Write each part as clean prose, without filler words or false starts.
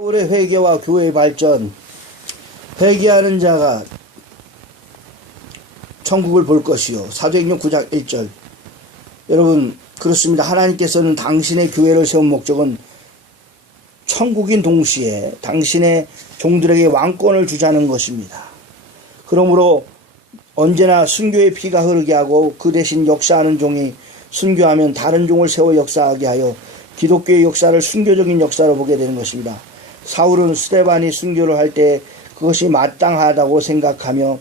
사울의 회개와 교회의 발전. 회개하는 자가 천국을 볼 것이요. 사도행전 9장 1절. 여러분, 그렇습니다. 하나님께서는 당신의 교회를 세운 목적은 천국인 동시에 당신의 종들에게 왕권을 주자는 것입니다. 그러므로 언제나 순교의 피가 흐르게 하고 그 대신 역사하는 종이 순교하면 다른 종을 세워 역사하게 하여 기독교의 역사를 순교적인 역사로 보게 되는 것입니다. 사울은 스데반이 순교를 할 때 그것이 마땅하다고 생각하며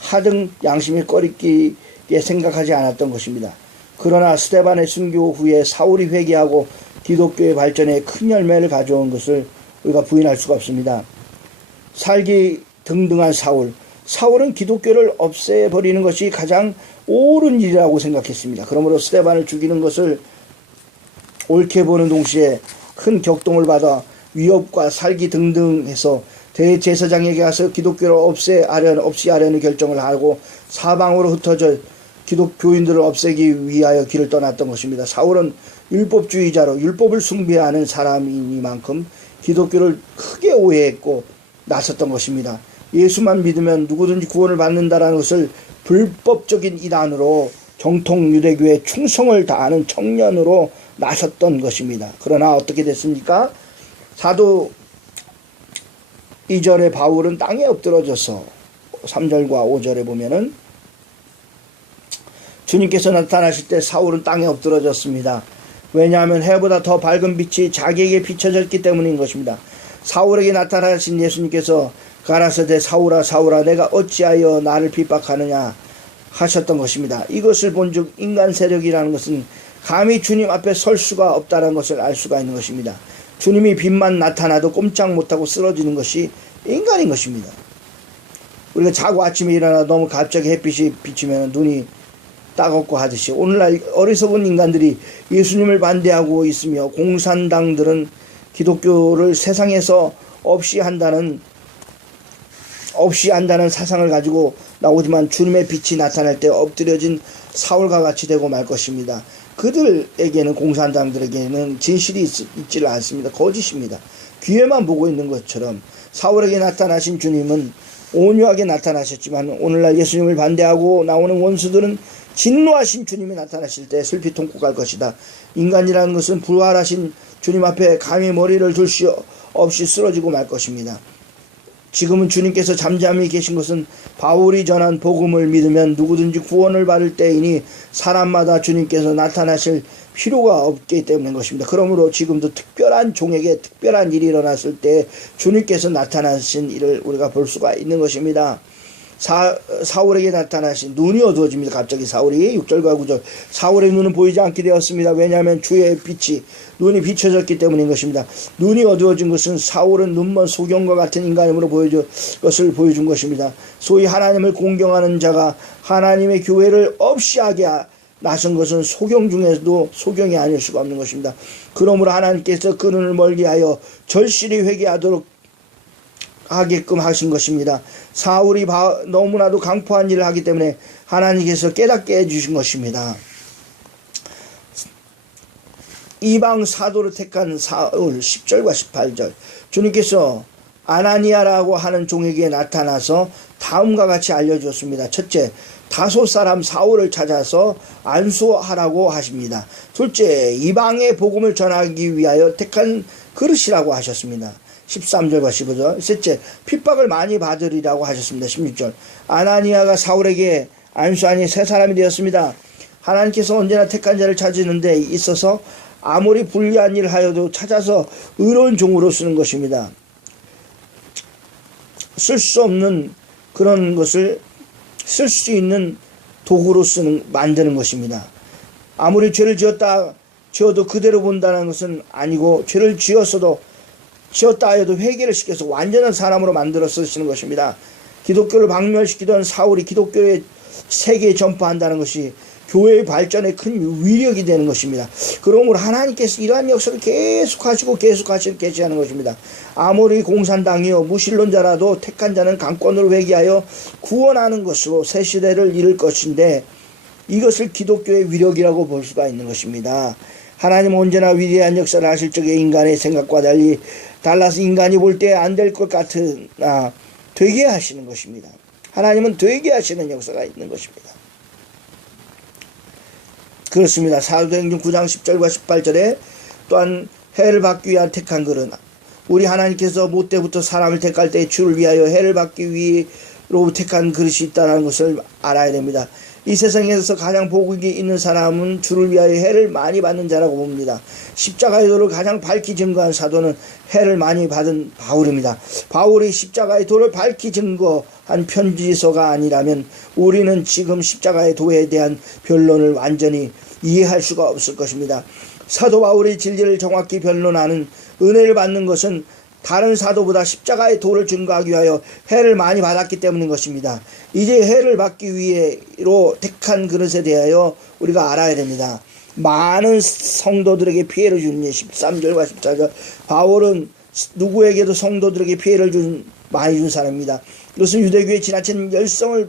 하등 양심이 꺼리끼게 생각하지 않았던 것입니다. 그러나 스데반의 순교 후에 사울이 회개하고 기독교의 발전에 큰 열매를 가져온 것을 우리가 부인할 수가 없습니다. 살기 등등한 사울은 기독교를 없애버리는 것이 가장 옳은 일이라고 생각했습니다. 그러므로 스데반을 죽이는 것을 옳게 보는 동시에 큰 격동을 받아 위협과 살기 등등해서 대제사장에게 가서 기독교를 없애하려는 결정을 하고 사방으로 흩어져 기독교인들을 없애기 위하여 길을 떠났던 것입니다. 사울은 율법주의자로 율법을 숭배하는 사람이니만큼 기독교를 크게 오해했고 나섰던 것입니다. 예수만 믿으면 누구든지 구원을 받는다라는 것을 불법적인 이단으로 정통 유대교에 충성을 다하는 청년으로 나섰던 것입니다. 그러나 어떻게 됐습니까? 사도 2절에 바울은 땅에 엎드러져서 3절과 5절에 보면은 주님께서 나타나실 때 사울은 땅에 엎드러졌습니다. 왜냐하면 해보다 더 밝은 빛이 자기에게 비춰졌기 때문인 것입니다. 사울에게 나타나신 예수님께서 가라사대 사울아 사울아 내가 어찌하여 나를 핍박하느냐 하셨던 것입니다. 이것을 본즉 인간 세력이라는 것은 감히 주님 앞에 설 수가 없다는 것을 알 수가 있는 것입니다. 주님이 빛만 나타나도 꼼짝 못하고 쓰러지는 것이 인간인 것입니다. 우리가 자고 아침에 일어나 너무 갑자기 햇빛이 비치면 눈이 따갑고 하듯이 오늘날 어리석은 인간들이 예수님을 반대하고 있으며 공산당들은 기독교를 세상에서 없이 한다는 사상을 가지고 나오지만 주님의 빛이 나타날 때 엎드려진 사울과 같이 되고 말 것입니다. 그들에게는 공산당들에게는 진실이 있지를 않습니다. 거짓입니다. 귀에만 보고 있는 것처럼 사울에게 나타나신 주님은 온유하게 나타나셨지만 오늘날 예수님을 반대하고 나오는 원수들은 진노하신 주님이 나타나실 때 슬피 통곡할 것이다. 인간이라는 것은 부활하신 주님 앞에 감히 머리를 들 수 없이 쓰러지고 말 것입니다. 지금은 주님께서 잠잠히 계신 것은 바울이 전한 복음을 믿으면 누구든지 구원을 받을 때이니 사람마다 주님께서 나타나실 필요가 없기 때문인 것입니다. 그러므로 지금도 특별한 종에게 특별한 일이 일어났을 때 주님께서 나타나신 일을 우리가 볼 수가 있는 것입니다. 사울에게 나타나신 눈이 어두워집니다. 갑자기 사울이 6절과 9절 사울의 눈은 보이지 않게 되었습니다. 왜냐하면 주의 빛이 눈이 비춰졌기 때문인 것입니다. 눈이 어두워진 것은 사울은 눈먼 소경과 같은 인간임으로 것을 보여준 것입니다. 소위 하나님을 공경하는 자가 하나님의 교회를 없이 하게 나선 것은 소경 중에서도 소경이 아닐 수가 없는 것입니다. 그러므로 하나님께서 그 눈을 멀리하여 절실히 회개하도록 하게끔 하신 것입니다. 사울이 너무나도 강포한 일을 하기 때문에 하나님께서 깨닫게 해주신 것입니다. 이방 사도를 택한 사울 10절과 18절 주님께서 아나니아라고 하는 종에게 나타나서 다음과 같이 알려주었습니다. 첫째, 다소 사람 사울을 찾아서 안수하라고 하십니다. 둘째, 이방의 복음을 전하기 위하여 택한 그릇이라고 하셨습니다. 13절과 15절 셋째, 핍박을 많이 받으리라고 하셨습니다. 16절 아나니아가 사울에게 안수하니 새 사람이 되었습니다. 하나님께서 언제나 택한 자를 찾는 데 있어서 아무리 불리한 일을 하여도 찾아서 의로운 종으로 쓰는 것입니다. 쓸 수 없는 그런 것을 쓸 수 있는 도구로 만드는 것입니다. 아무리 죄를 지어도 그대로 본다는 것은 아니고 죄를 지었다 하여도 회개를 시켜서 완전한 사람으로 만들어 쓰시는 것입니다. 기독교를 박멸시키던 사울이 기독교의 세계에 전파한다는 것이 교회의 발전에 큰 위력이 되는 것입니다. 그러므로 하나님께서 이러한 역사를 계속하시고 계시하는 것입니다. 아무리 공산당이요 무신론자라도 택한 자는 강권으로 회개하여 구원하는 것으로 새 시대를 이룰 것인데 이것을 기독교의 위력이라고 볼 수가 있는 것입니다. 하나님은 언제나 위대한 역사를 하실 적에 인간의 생각과 달리 달라서 인간이 볼 때 안 될 것 같으나 되게 하시는 것입니다. 하나님은 되게 하시는 역사가 있는 것입니다. 그렇습니다. 사도행전 9장 10절과 18절에 또한 해를 받기 위한 택한 그러나 우리 하나님께서 모태부터 사람을 택할 때 주를 위하여 해를 받기 위로 택한 그릇이 있다는 것을 알아야 됩니다. 이 세상에서 가장 복이 있는 사람은 주를 위하여 해를 많이 받는 자라고 봅니다. 십자가의 도를 가장 밝히 증거한 사도는 해를 많이 받은 바울입니다. 바울이 십자가의 도를 밝히 증거한 편지서가 아니라면 우리는 지금 십자가의 도에 대한 변론을 완전히 이해할 수가 없을 것입니다. 사도 바울의 진리를 정확히 변론하는 은혜를 받는 것은 다른 사도보다 십자가의 도를 증거하기 위하여 해를 많이 받았기 때문인 것입니다. 이제 해를 받기 위해로 택한 그릇에 대하여 우리가 알아야 됩니다. 많은 성도들에게 피해를 준 13절과 14절 바울은 누구에게도 성도들에게 피해를 많이 준 사람입니다. 이것은 유대교의 지나친 열성을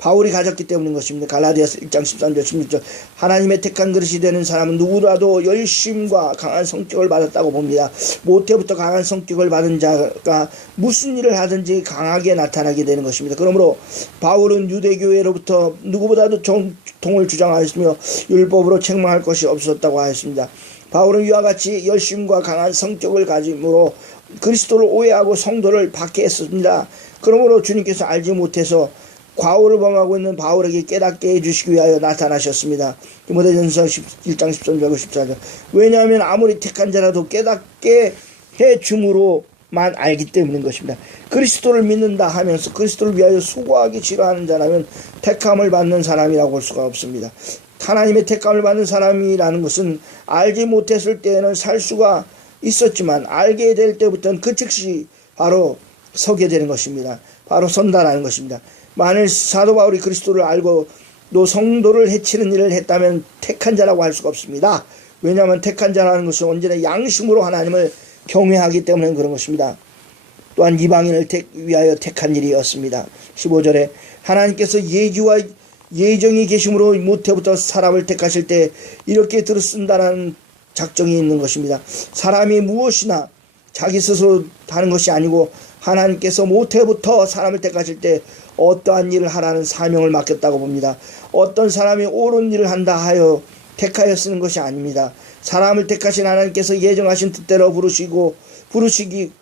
바울이 가졌기 때문인 것입니다. 갈라디아서 1장 13절 16절 하나님의 택한 그릇이 되는 사람은 누구라도 열심과 강한 성격을 받았다고 봅니다. 모태부터 강한 성격을 받은 자가 무슨 일을 하든지 강하게 나타나게 되는 것입니다. 그러므로 바울은 유대교회로부터 누구보다도 정통을 주장하였으며 율법으로 책망할 것이 없었다고 하였습니다. 바울은 이와 같이 열심과 강한 성격을 가짐으로 그리스도를 오해하고 성도를 박해했습니다. 그러므로 주님께서 알지 못해서 과오를 범하고 있는 바울에게 깨닫게 해주시기 위하여 나타나셨습니다. 디모데전서 1장 13절과 14절 왜냐하면 아무리 택한 자라도 깨닫게 해줌으로만 알기 때문인 것입니다. 그리스도를 믿는다 하면서 그리스도를 위하여 수고하기 싫어하는 자라면 택함을 받는 사람이라고 할 수가 없습니다. 하나님의 택함을 받는 사람이라는 것은 알지 못했을 때에는 살 수가 있었지만 알게 될 때부터는 그 즉시 바로 서게 되는 것입니다. 바로 선다라는 것입니다. 만일 사도 바울이 그리스도를 알고 또 성도를 해치는 일을 했다면 택한 자라고 할 수가 없습니다. 왜냐하면 택한 자라는 것은 언제나 양심으로 하나님을 경외하기 때문에 그런 것입니다. 또한 이방인을 위하여 택한 일이었습니다. 15절에 하나님께서 예기와 예정이 계심으로 모태부터 사람을 택하실 때 이렇게 들었쓴다는 작정이 있는 것입니다. 사람이 무엇이나 자기 스스로 하는 것이 아니고 하나님께서 모태부터 사람을 택하실 때 어떠한 일을 하라는 사명을 맡겼다고 봅니다. 어떤 사람이 옳은 일을 한다 하여 택하여 쓰는 것이 아닙니다. 사람을 택하신 하나님께서 예정하신 뜻대로 부르시기도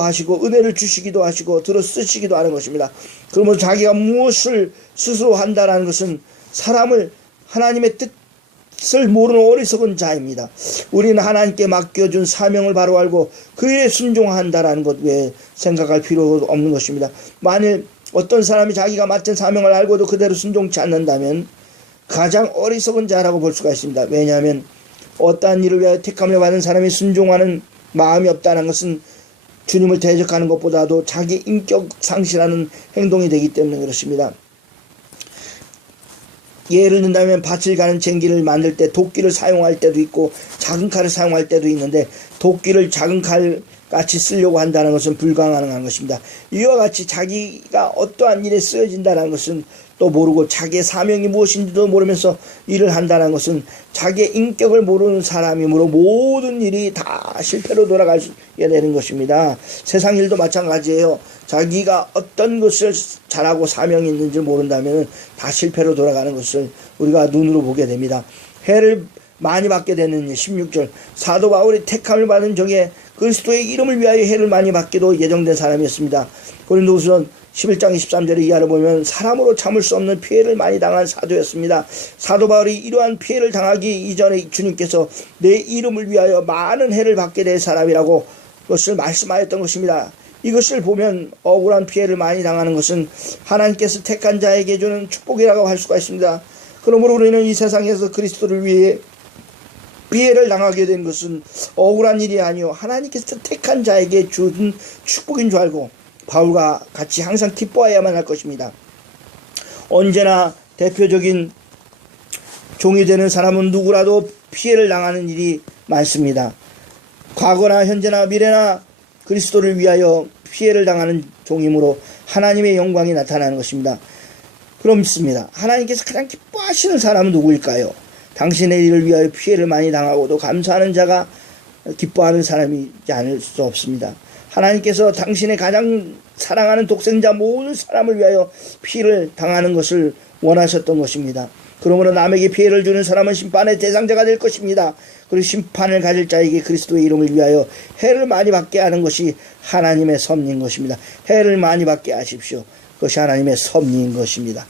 하시고 은혜를 주시기도 하시고 들어 쓰시기도 하는 것입니다. 그러면 자기가 무엇을 스스로 한다라는 것은 사람을 하나님의 뜻을 모르는 어리석은 자입니다. 우리는 하나님께 맡겨준 사명을 바로 알고 그 일에 순종한다라는 것 외에 생각할 필요가 없는 것입니다. 만일 어떤 사람이 자기가 맡은 사명을 알고도 그대로 순종치 않는다면 가장 어리석은 자라고 볼 수가 있습니다. 왜냐하면 어떠한 일을 위하여 택함을 받은 사람이 순종하는 마음이 없다는 것은 주님을 대적하는 것보다도 자기 인격 상실하는 행동이 되기 때문에 그렇습니다. 예를 든다면 밭을 가는 쟁기를 만들 때 도끼를 사용할 때도 있고 작은 칼을 사용할 때도 있는데 도끼를 작은 칼 같이 쓰려고 한다는 것은 불가능한 것입니다. 이와 같이 자기가 어떠한 일에 쓰여진다는 것은 또 모르고 자기의 사명이 무엇인지도 모르면서 일을 한다는 것은 자기의 인격을 모르는 사람이므로 모든 일이 다 실패로 돌아가게 되는 것입니다. 세상 일도 마찬가지예요. 자기가 어떤 것을 잘하고 사명이 있는지 모른다면 다 실패로 돌아가는 것을 우리가 눈으로 보게 됩니다. 해를 많이 받게 되는 16절 사도 바울이 택함을 받은 적에 그리스도의 이름을 위하여 해를 많이 받기도 예정된 사람이었습니다. 고린도후서 11장 23절의 이하를 보면 사람으로 참을 수 없는 피해를 많이 당한 사도였습니다. 사도 바울이 이러한 피해를 당하기 이전에 주님께서 내 이름을 위하여 많은 해를 받게 될 사람이라고 그것을 말씀하였던 것입니다. 이것을 보면 억울한 피해를 많이 당하는 것은 하나님께서 택한 자에게 주는 축복이라고 할 수가 있습니다. 그러므로 우리는 이 세상에서 그리스도를 위해 피해를 당하게 된 것은 억울한 일이 아니요 하나님께서 택한 자에게 준 축복인 줄 알고 바울과 같이 항상 기뻐해야만 할 것입니다. 언제나 대표적인 종이 되는 사람은 누구라도 피해를 당하는 일이 많습니다. 과거나 현재나 미래나 그리스도를 위하여 피해를 당하는 종이므로 하나님의 영광이 나타나는 것입니다. 그럼 묻습니다. 하나님께서 가장 기뻐하시는 사람은 누구일까요? 당신의 일을 위하여 피해를 많이 당하고도 감사하는 자가 기뻐하는 사람이지 않을 수 없습니다. 하나님께서 당신의 가장 사랑하는 독생자 모든 사람을 위하여 피를 당하는 것을 원하셨던 것입니다. 그러므로 남에게 피해를 주는 사람은 심판의 대상자가 될 것입니다. 그리고 심판을 가질 자에게 그리스도의 이름을 위하여 해를 많이 받게 하는 것이 하나님의 섭리인 것입니다. 해를 많이 받게 하십시오. 그것이 하나님의 섭리인 것입니다.